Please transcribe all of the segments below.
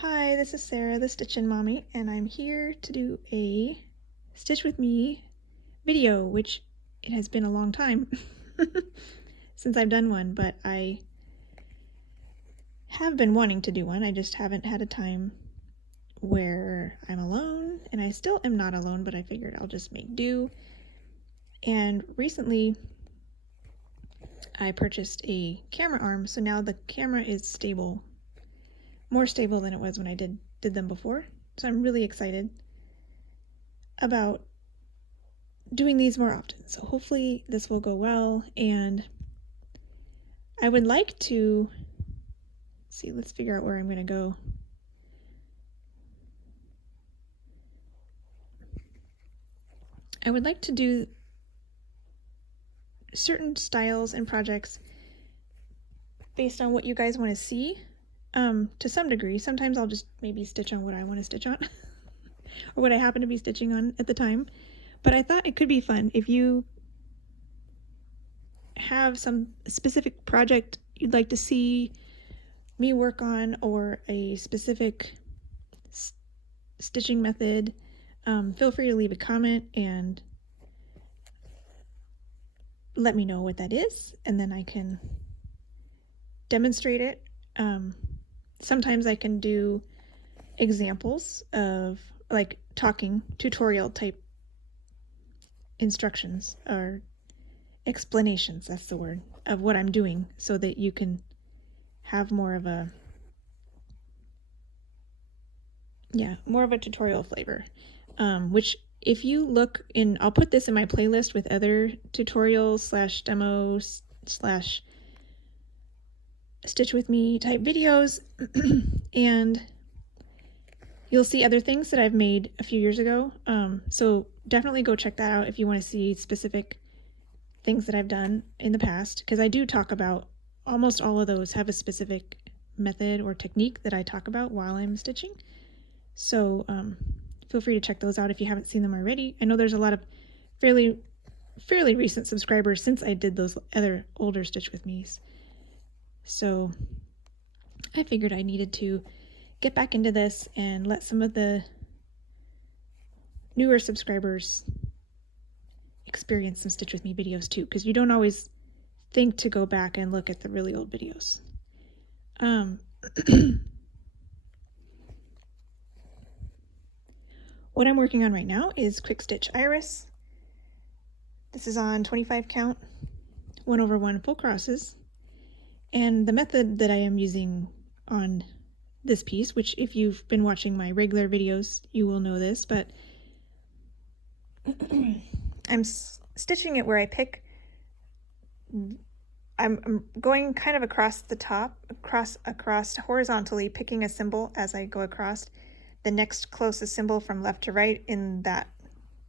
Hi, this is Sarah, the Stitchin Mommy, and I'm here to do a Stitch with Me video, which it has been a long time since I've done one, but I have been wanting to do one. I just haven't had a time where I'm alone, and I still am not alone, but I figured I'll just make do. And recently I purchased a camera arm, so now the camera is stable, more stable than it was when I did them before. So I'm really excited about doing these more often. So hopefully this will go well, and I would like to see, let's figure out where I'm going to go. I would like to do certain styles and projects based on what you guys want to see, to some degree. Sometimes I'll just maybe stitch on what I want to stitch on or what I happen to be stitching on at the time. But I thought it could be fun if you have some specific project you'd like to see me work on, or a specific stitching method. Feel free to leave a comment and let me know what that is, and then I can demonstrate it. Sometimes I can do examples of, like, talking tutorial type instructions or explanations, that's the word, of what I'm doing, so that you can have more of a tutorial flavor. Which, if you look in, I'll put this in my playlist with other tutorials slash demos slash stitch with me type videos, and you'll see other things that I've made a few years ago. So definitely go check that out if you want to see specific things that I've done in the past, because I do talk about, almost all of those have a specific method or technique that I talk about while I'm stitching. So feel free to check those out if you haven't seen them already. I know there's a lot of fairly recent subscribers since I did those other older Stitch with Me's. So I figured I needed to get back into this and let some of the newer subscribers experience some Stitch with Me videos too, because you don't always think to go back and look at the really old videos. What I'm working on right now is Quick Stitch Iris. This is on 25 count, 1/1 full crosses. And the method that I am using on this piece, which if you've been watching my regular videos, you will know this, but I'm stitching it where I pick, I'm going kind of across the top, across horizontally, picking a symbol as I go across. The next closest symbol from left to right in that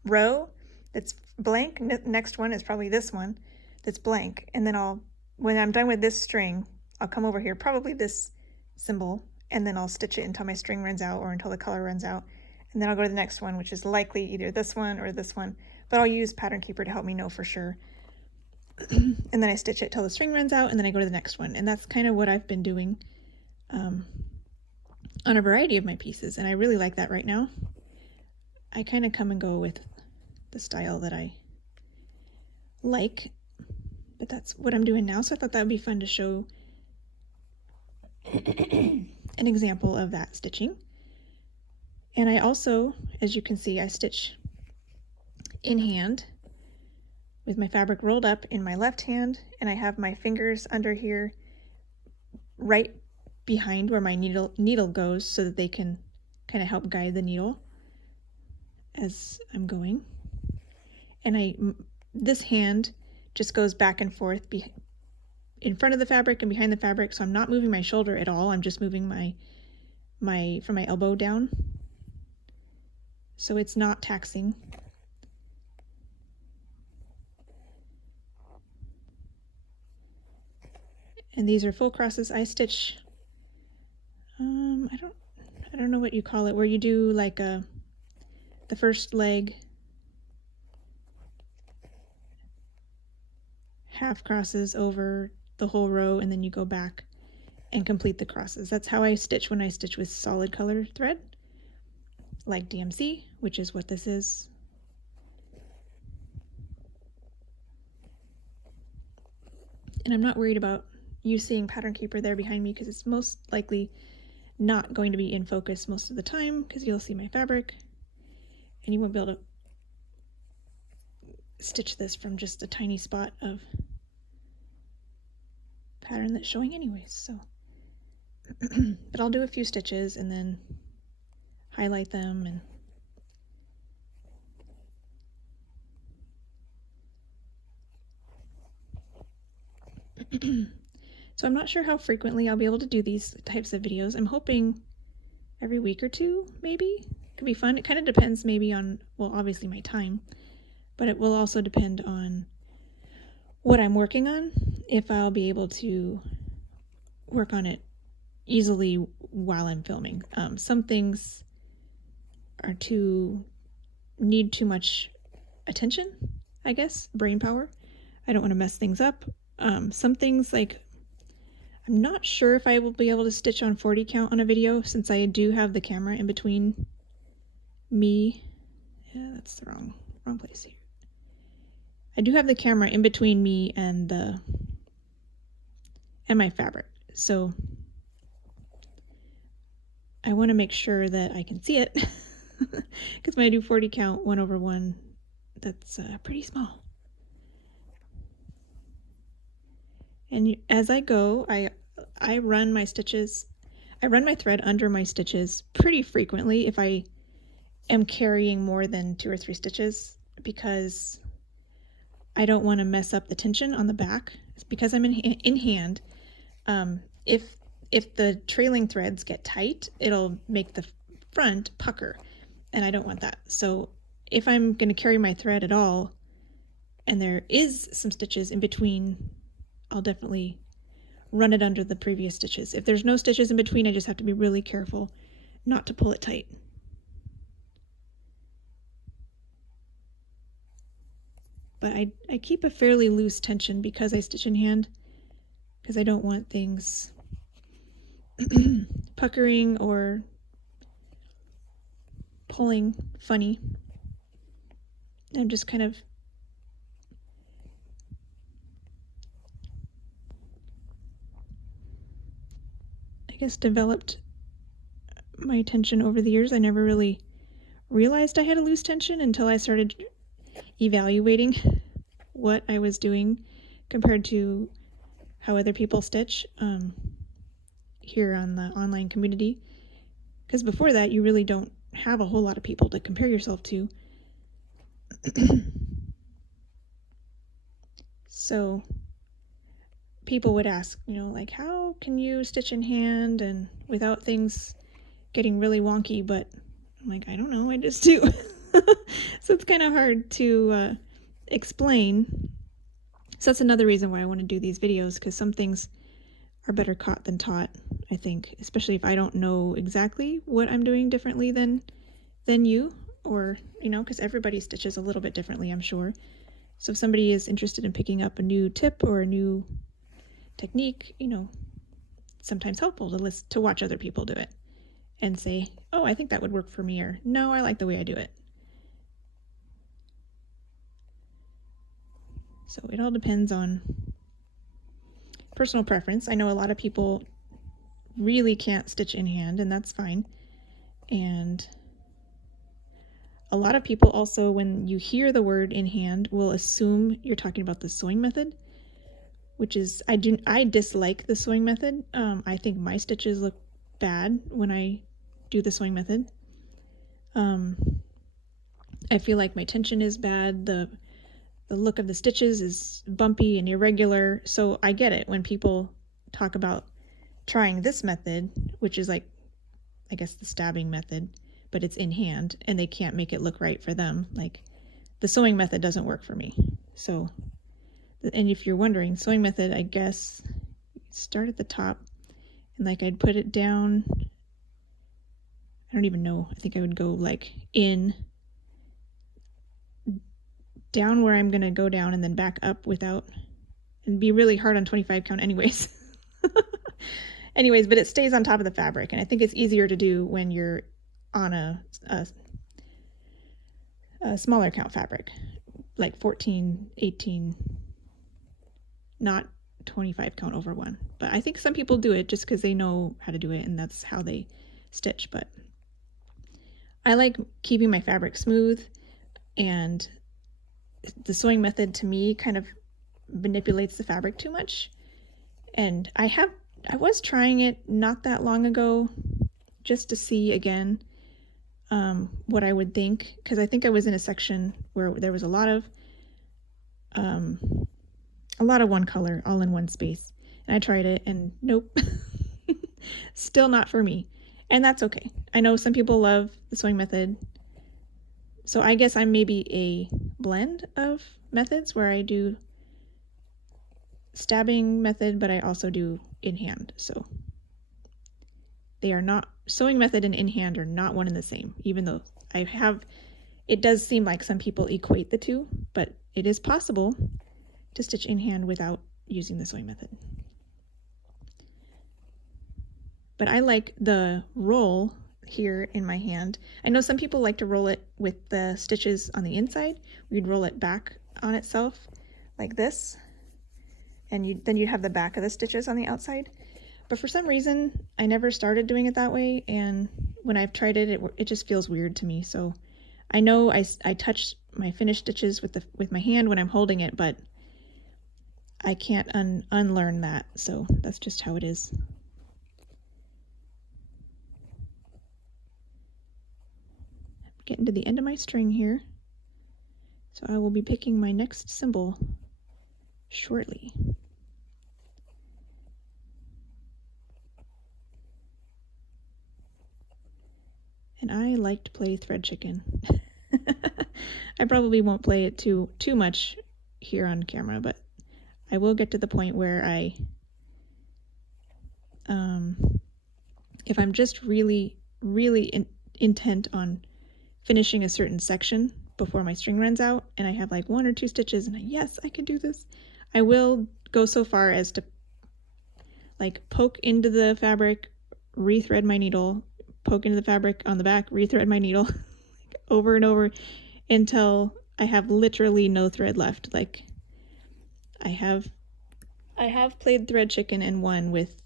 row that's blank, next one is probably this one that's blank, and then when I'm done with this string, I'll come over here, probably this symbol, and then I'll stitch it until my string runs out or until the color runs out, and then I'll go to the next one, which is likely either this one or this one, but I'll use Pattern Keeper to help me know for sure. And then I stitch it till the string runs out, and then I go to the next one, and that's kind of what I've been doing on a variety of my pieces, and I really like that right now. I kind of come and go with the style that I like, but that's what I'm doing now, so I thought that would be fun to show an example of that stitching. And I also, as you can see, I stitch in hand with my fabric rolled up in my left hand, and I have my fingers under here right behind where my needle goes, so that they can kind of help guide the needle as I'm going. And this hand just goes back and forth in front of the fabric and behind the fabric, so I'm not moving my shoulder at all. I'm just moving from my elbow down, so it's not taxing. And these are full crosses. I stitch, I don't know what you call it, where you do like the first leg half crosses over the whole row, and then you go back and complete the crosses. That's how I stitch when I stitch with solid color thread, like DMC, which is what this is. And I'm not worried about you seeing Pattern Keeper there behind me because it's most likely not going to be in focus most of the time because you'll see my fabric and you won't be able to stitch this from just a tiny spot of pattern that's showing anyways. So but I'll do a few stitches and then highlight them and so I'm not sure how frequently I'll be able to do these types of videos. I'm hoping every week or two, maybe. Could be fun. It kind of depends maybe on, well, obviously my time, but it will also depend on what I'm working on, if I'll be able to work on it easily while I'm filming. Some things are need too much attention, I guess, brain power. I don't want to mess things up. Some things, like, I'm not sure if I will be able to stitch on 40 count on a video since I do have the camera in between me. Yeah, that's the wrong place here. I do have the camera in between me and my fabric, so I want to make sure that I can see it because when I do 40 count 1/1, that's pretty small. And as I go, I run my stitches. I run my thread under my stitches pretty frequently if I am carrying more than 2 or 3 stitches because I don't want to mess up the tension on the back. It's because I'm in hand. If the trailing threads get tight, it'll make the front pucker, and I don't want that. So if I'm going to carry my thread at all, and there is some stitches in between, I'll definitely run it under the previous stitches. If there's no stitches in between, I just have to be really careful not to pull it tight. But I keep a fairly loose tension because I stitch in hand, because I don't want things puckering or pulling funny. I'm just kind of I guess developed my tension over the years. I never really realized I had a loose tension until I started evaluating what I was doing compared to how other people stitch here on the online community. Because before that, you really don't have a whole lot of people to compare yourself to. So people would ask, like, how can you stitch in hand and without things getting really wonky? But I'm like, I don't know, I just do. So it's kind of hard to explain. So that's another reason why I want to do these videos, because some things are better caught than taught, I think, especially if I don't know exactly what I'm doing differently than you, or, because everybody stitches a little bit differently, I'm sure. So if somebody is interested in picking up a new tip or a new technique, it's sometimes helpful to watch other people do it and say, oh, I think that would work for me, or no, I like the way I do it. So it all depends on personal preference. I know a lot of people really can't stitch in hand, and that's fine. And a lot of people also, when you hear the word in hand, will assume you're talking about the sewing method, which is, I dislike the sewing method. I think my stitches look bad when I do the sewing method. I feel like my tension is bad. The look of the stitches is bumpy and irregular. So I get it when people talk about trying this method, which is like, I guess, the stabbing method, but it's in hand and they can't make it look right for them. Like, the sewing method doesn't work for me. So, and if you're wondering, sewing method, I guess, start at the top and like I'd put it down. I don't even know. I think I would go like down where I'm going to go down and then back up without, and be really hard on 25 count anyways. Anyways, but it stays on top of the fabric, and I think it's easier to do when you're on a smaller count fabric, like 14, 18, not 25 count over one. But I think some people do it just because they know how to do it and that's how they stitch. But I like keeping my fabric smooth, and the sewing method to me kind of manipulates the fabric too much. And I was trying it not that long ago just to see again what I would think, because I think I was in a section where there was a lot of one color all in one space, and I tried it and nope. Still not for me, and that's okay. I know some people love the sewing method, so I guess I'm maybe a blend of methods where I do stabbing method, but I also do in hand. So they are not, sewing method and in hand are not one and the same, even though it does seem like some people equate the two, but it is possible to stitch in hand without using the sewing method. But I like the roll here in my hand. I know some people like to roll it with the stitches on the inside. We'd roll it back on itself like this, and then you'd have the back of the stitches on the outside. But for some reason, I never started doing it that way, and when I've tried it, it just feels weird to me. So I know I touch my finished stitches with my hand when I'm holding it, but I can't unlearn that, so that's just how it is. Getting to the end of my string here, so I will be picking my next symbol shortly. And I like to play thread chicken. I probably won't play it too much here on camera, but I will get to the point where if I'm just really intent on finishing a certain section before my string runs out, and I have like 1 or 2 stitches, and yes, I can do this, I will go so far as to like poke into the fabric, rethread my needle, poke into the fabric on the back, rethread my needle over and over until I have literally no thread left. Like I have played thread chicken and won with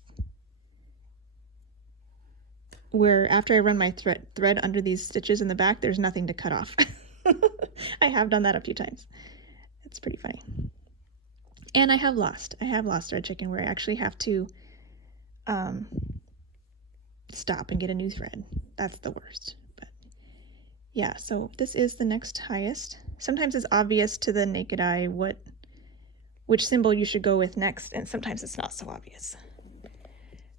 where after I run my thread under these stitches in the back, there's nothing to cut off. I have done that a few times. It's pretty funny. And I have lost thread chicken where I actually have to stop and get a new thread. That's the worst. But yeah, so this is the next highest. Sometimes it's obvious to the naked eye which symbol you should go with next, and sometimes it's not so obvious.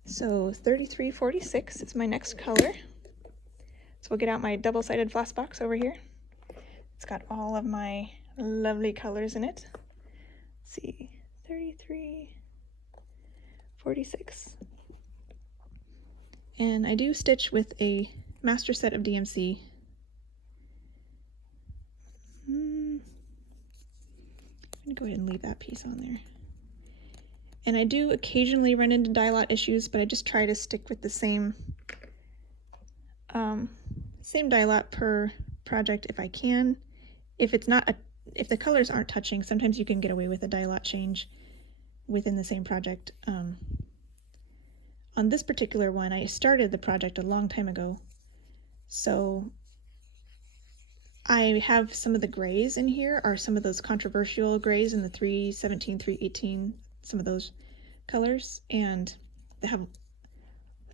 So 3346 is my next color. So we'll get out my double-sided floss box over here. It's got all of my lovely colors in it. Let's see, 3346. And I do stitch with a master set of DMC. I'm gonna go ahead and leave that piece on there. And I do occasionally run into dye lot issues, but I just try to stick with the same dye lot per project if I can. If the colors aren't touching, sometimes you can get away with a dye lot change within the same project. On this particular one, I started the project a long time ago, so I have some of the grays in here are some of those controversial grays in the 317, 318, some of those colors, and they have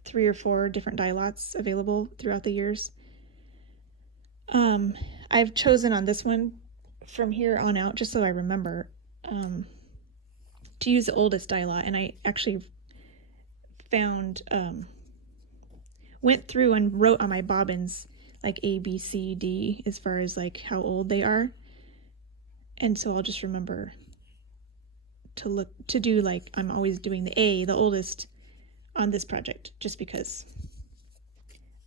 3 or 4 different dye lots available throughout the years. I've chosen on this one from here on out, just so I remember, to use the oldest dye lot, and I actually found, went through and wrote on my bobbins like A, B, C, D as far as like how old they are, and so I'll just remember to do like I'm always doing the A, the oldest, on this project, just because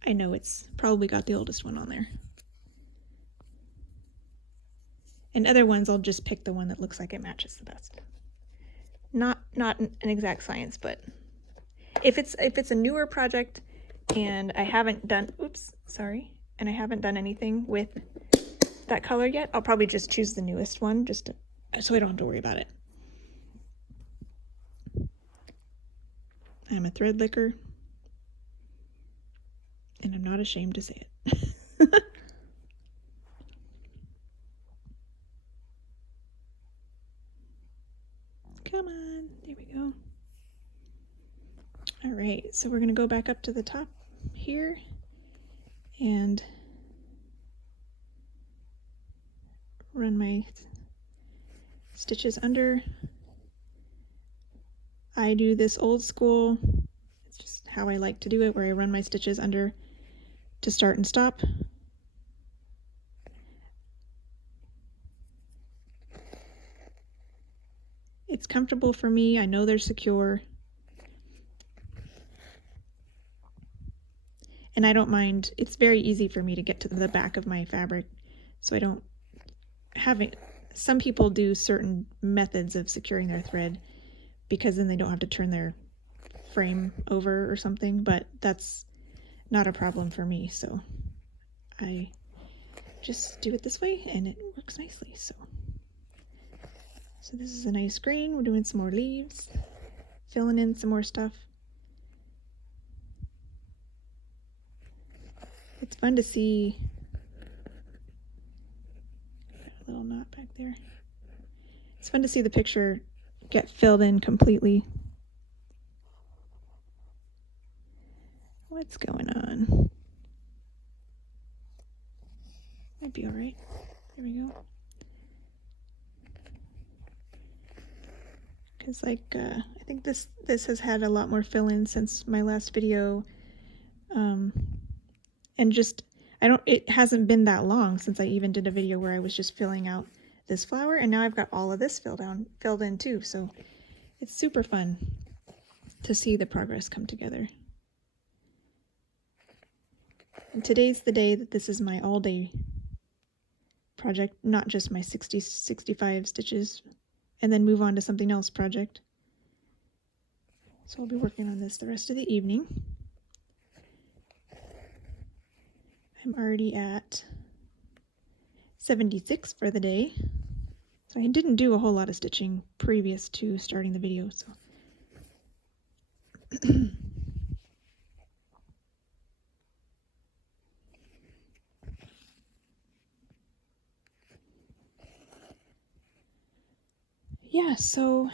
I know it's probably got the oldest one on there. And other ones I'll just pick the one that looks like it matches the best. Not an exact science, but if it's a newer project and I haven't done, and I haven't done anything with that color yet, I'll probably just choose the newest one so I don't have to worry about it. I'm a thread licker, and I'm not ashamed to say it. Come on, there we go. All right, so we're gonna go back up to the top here and run my stitches under. I do this old school, it's just how I like to do it, where I run my stitches under to start and stop. It's comfortable for me, I know they're secure. And I don't mind, it's very easy for me to get to the back of my fabric, so I don't have it. Some people do certain methods of securing their thread because then they don't have to turn their frame over or something, but that's not a problem for me, so I just do it this way and it works nicely. So this is a nice green. We're doing some more leaves, filling in some more stuff. It's fun to see a little knot back there. It's fun to see the picture get filled in completely. What's going on? Might be all right. There we go. Because I think this has had a lot more fill-in since my last video, and just it hasn't been that long since I even did a video where I was just filling out this flower, and now I've got all of this filled in too. So it's super fun to see the progress come together. And today's the day that this is my all-day project, not just my 65 stitches and then move on to something else project. So I'll be working on this the rest of the evening. I'm already at 76 for the day. So I didn't do a whole lot of stitching previous to starting the video, so. Yeah, so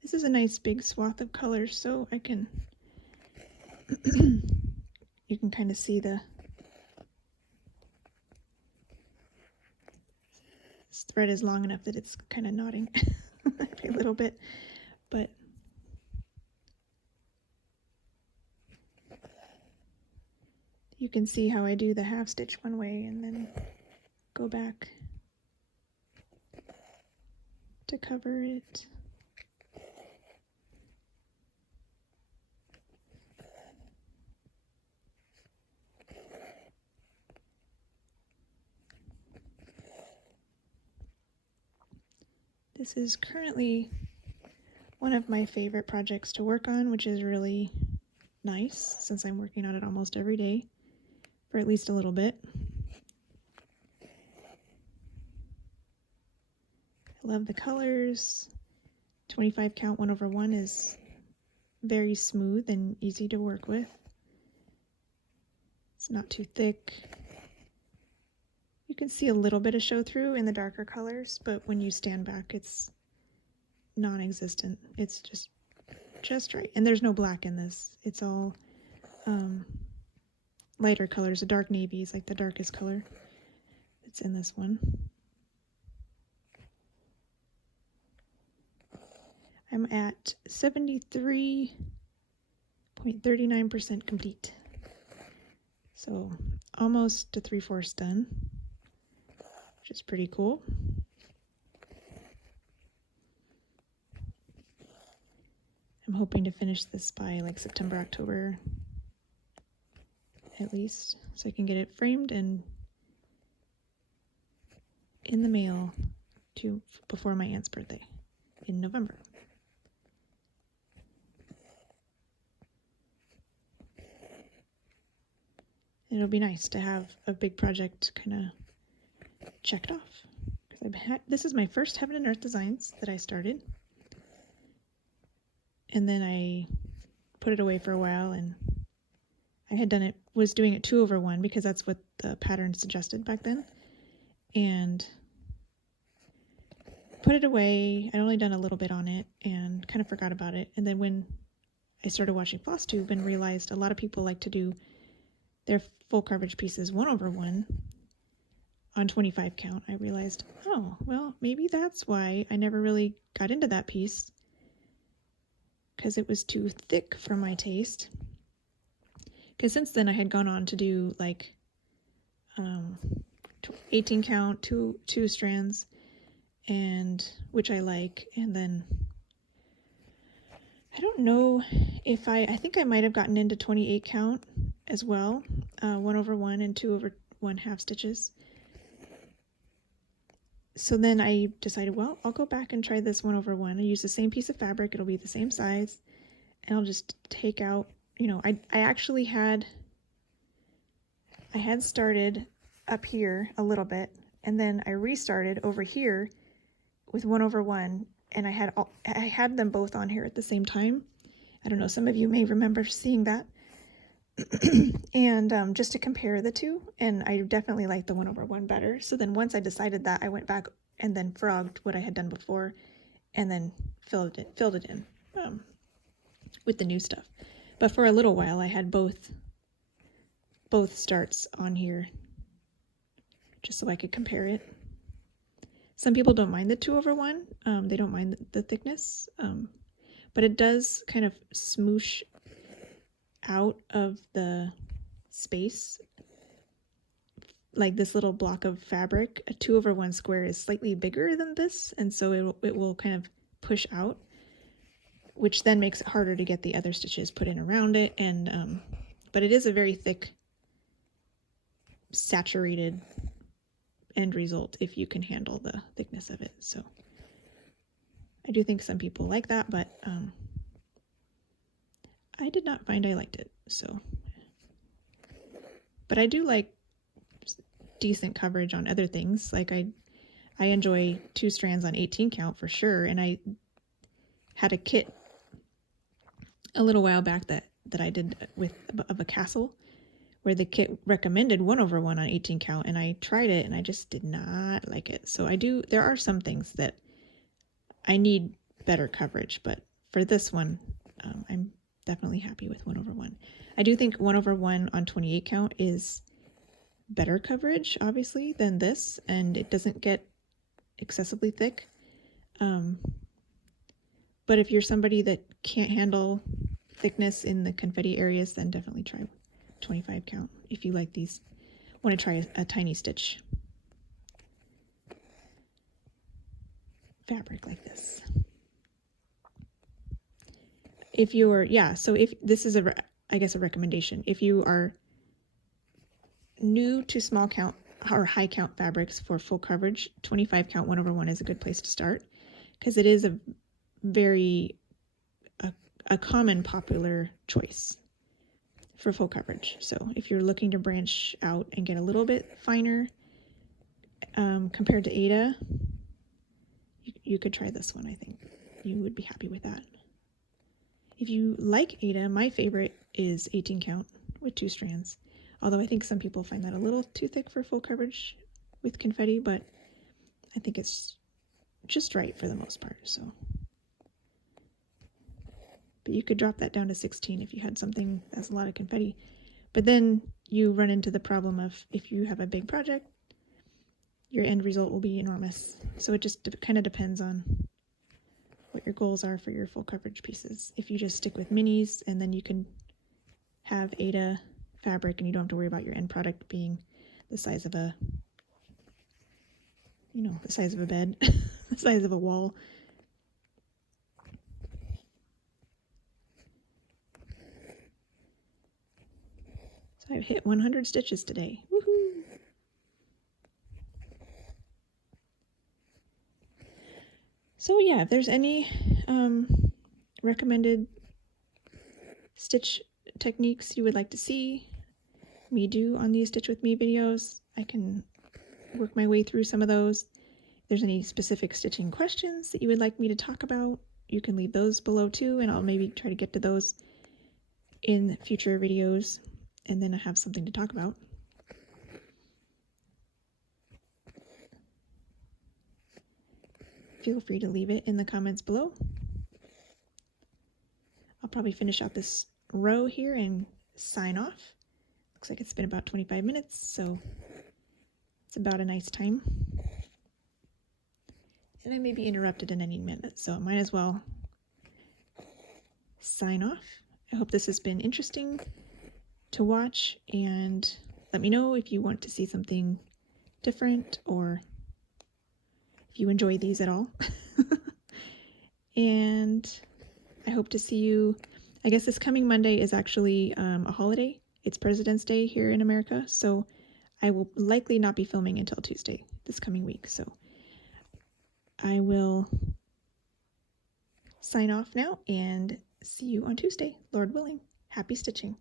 this is a nice big swath of colors, so I can you can kind of see this thread is long enough that it's kind of knotting a little bit, but you can see how I do the half stitch one way and then go back to cover it. This is currently one of my favorite projects to work on, which is really nice since I'm working on it almost every day for at least a little bit. I love the colors. 25 count 1/1 is very smooth and easy to work with. It's not too thick. You can see a little bit of show through in the darker colors, but when you stand back, it's non-existent. It's just right. And there's no black in this. It's all lighter colors. A dark navy is like the darkest color that's in this one. I'm at 73.39% complete. So almost to 3/4 done, which is pretty cool. I'm hoping to finish this by like September, October at least, so I can get it framed and in the mail before my aunt's birthday in November. It'll be nice to have a big project kind of checked off. This is my first Heaven and Earth designs that I started. And then I put it away for a while, and I had was doing it 2/1 because that's what the pattern suggested back then. And put it away. I'd only done a little bit on it and kind of forgot about it. And then when I started watching FlossTube and realized a lot of people like to do their full coverage pieces 1/1 on 25 count, I realized, oh, well, maybe that's why I never really got into that piece, because it was too thick for my taste. Because since then I had gone on to do like 18 count, two strands, and which I like. And then I don't know if I think I might have gotten into 28 count as well, 1/1 and 2/1 half stitches. So then I decided, well, I'll go back and try this 1/1. I use the same piece of fabric, it'll be the same size, and I'll just take out, I actually had started up here a little bit, and then I restarted over here with 1/1, and I had them both on here at the same time. I don't know, some of you may remember seeing that. And just to compare the two, and I definitely like the 1/1 better. So then once I decided that, I went back and then frogged what I had done before, and then filled it in with the new stuff. But for a little while, I had both starts on here, just so I could compare it. Some people don't mind the 2/1. They don't mind the thickness, but it does kind of smoosh out of the space. Like this little block of fabric, a 2/1 square is slightly bigger than this, and so it will kind of push out, which then makes it harder to get the other stitches put in around it. And but it is a very thick, saturated end result if you can handle the thickness of it. So I do think some people like that, but I did not find I liked it. So, but I do like decent coverage on other things. Like I enjoy 2 strands on 18 count for sure. And I had a kit a little while back that I did of a castle, where the kit recommended 1/1 on 18 count, and I tried it and I just did not like it. So there are some things that I need better coverage, but for this one, I'm definitely happy with 1/1. I do think 1/1 on 28 count is better coverage, obviously, than this, and it doesn't get excessively thick. But if you're somebody that can't handle thickness in the confetti areas, then definitely try 25 count if you like these. Want to try a tiny stitch fabric like this. If this is I guess a recommendation. If you are new to small count or high count fabrics for full coverage, 25 count 1/1 is a good place to start, because it is a very common popular choice for full coverage. So if you're looking to branch out and get a little bit finer compared to Ada, you could try this one. I think you would be happy with that. If you like Ada, my favorite is 18 count with 2 strands. Although I think some people find that a little too thick for full coverage with confetti, but I think it's just right for the most part. So, but you could drop that down to 16 if you had something that's a lot of confetti. But then you run into the problem of, if you have a big project, your end result will be enormous. So it just kind of depends on what your goals are for your full coverage pieces. If you just stick with minis, and then you can have Ada fabric and you don't have to worry about your end product being the size of a, the size of a bed, the size of a wall. So I've hit 100 stitches today. Woohoo! So yeah, if there's any recommended stitch techniques you would like to see, me do on these Stitch With Me videos. I can work my way through some of those. If there's any specific stitching questions that you would like me to talk about, you can leave those below too, and I'll maybe try to get to those in future videos, and then I have something to talk about. Feel free to leave it in the comments below. I'll probably finish out this row here and sign off. Looks like it's been about 25 minutes, so it's about a nice time. And I may be interrupted in any minute, so I might as well sign off. I hope this has been interesting to watch, and let me know if you want to see something different or if you enjoy these at all. And I hope to see you. I guess this coming Monday is actually a holiday. It's President's Day here in America, so I will likely not be filming until Tuesday this coming week. So I will sign off now and see you on Tuesday, Lord willing. Happy stitching.